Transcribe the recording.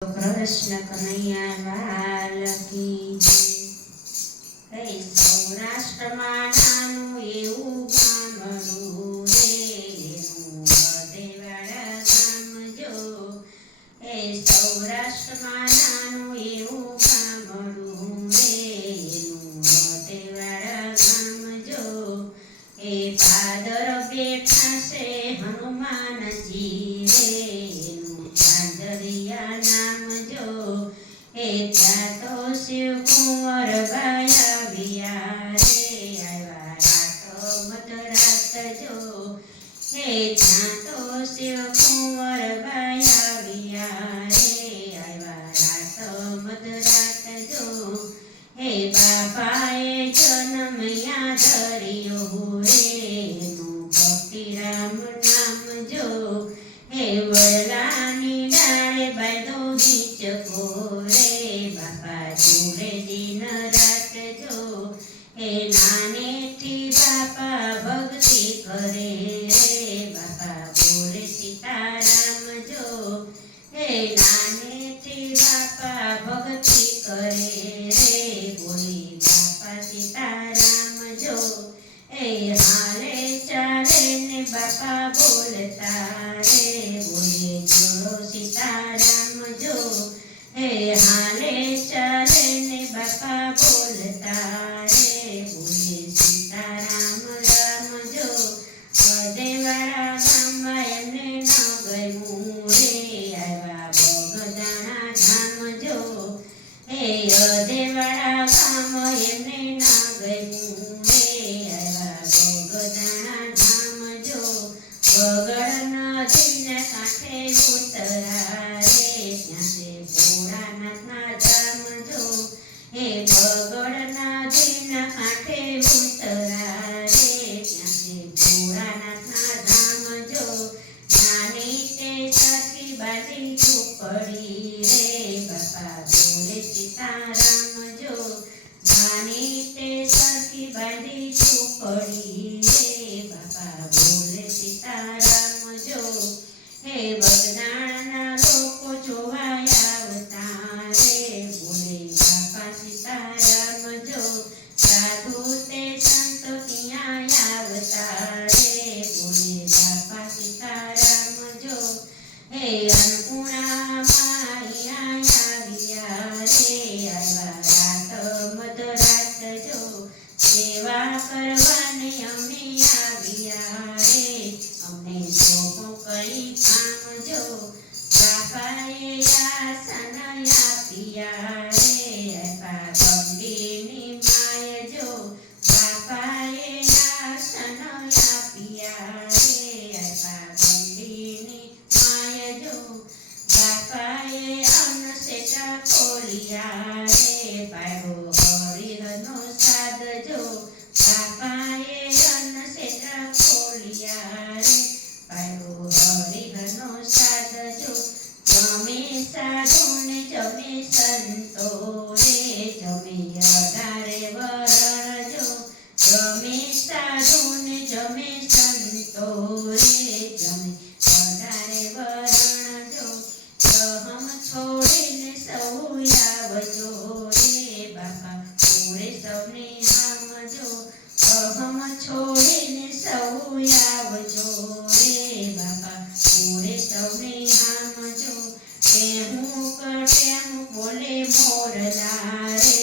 કૃષ્ણ કનૈયા લાલ કી જય. સૌરાષ્ટ્રમાં નાનું એવું ગામડું રે, એનું હદેવાડા ગામ જો. સૌરાષ્ટ્રમાં નાનું એવું ગામડું રે, એનું હદેવાડા ગામ જો. પાદર બેઠા છે હનુમાનજી રે, એનું પાદરિયા નામ જો. ત્યાં તો શિવ કુંવર બાયા વિયા રે, આવ્યા રાતો મધરાત જો. ત્યાં તો શિવ કુંવર બાયા વિયા રે, આવ્યા રાતો મધરાત જો. બાપાએ જન્મ યા ધર્યો રે, એનું ભક્તિરામ નામ જો. વડલાની ડાળે બાંધો હિંચકો રે, બાપા જોડે દિન રાત જો. નાનેથી બાપા ભક્તિ કરે રે, બાપા બોલે સીતારામ જો. નાનેથી બાપા ભક્તિ કરે રે, બોલી બાપા સીતારામ જો. હાલે ચાલે ને બાપા બોલતા રે, બોલે જોડો સીતારામ જો. હાલે ચાલે ને બાપા બોલતા રે, બોલે સીતારામ રામ જો. હદેવાડા ગામમાં એમને ન ગયું રે, આવ્યા બગદાણા ધામ જો. હદેવાડા ગામ એમને ન ગયું રે, આવ્યા બગદાણા ધામ જો. બગડ નદીને કાંઠે ઉતરા રે, ત્યાં છે ભોળાનાથના ધામ જો. બગડ નદીના કાંઠે ઉતરા રે, ત્યાં છે ભોળાનાથના ધામ જો. નાની તે સખી બાજી ઝૂંપડી રે, બાપા બોલે સીતારામ જો. નાની તે સખી બાજી ઝૂંપડી રે, બાપા બોલે સીતારામ જો. બગદાણાના લોકો જોવા આવતા રે, બોલે બાપા સીતારામ જો. સાધુ તે સંતો ત્યાં આવતા રે, બોલે બાપા સીતારામ જો. અન્નપૂર્ણામાં અહીંયા આવ્યા રે, આવ્યા રાત મધરાત જો. સેવા કરવાને અમે આવ્યા રે, અમને સોંપો કઈ કામ જો. બાપાએ આસન આપ્યા રે, આપ્યા ગંગીની માય જો. બાપાએ આસન આપ્યા રે, આપ્યા ગંગીની માય જો. બાપાએ અન્નક્ષેત્ર ખોલ્યા રે, પાડ્યો હરિહરનો સાદ જો. બાપાએ અન્નક્ષેત્ર ખોલ્યા રે, પાડ્યો હરિહરનો સાદ જો. જમે સાધુને જમે સંતો રે, જમે 18 વરણ જો. જમે સાધુને જમે સંતો રે, જમે 18 વરણ જો. સહમ છોડીને સૌ આવજો રે, બાપા બોલે સૌને આમ જો. અહમ છોડીને સૌ આવજો રે, બાપા બોલે સૌને આમ જો. હું બોલે મોરલા રે,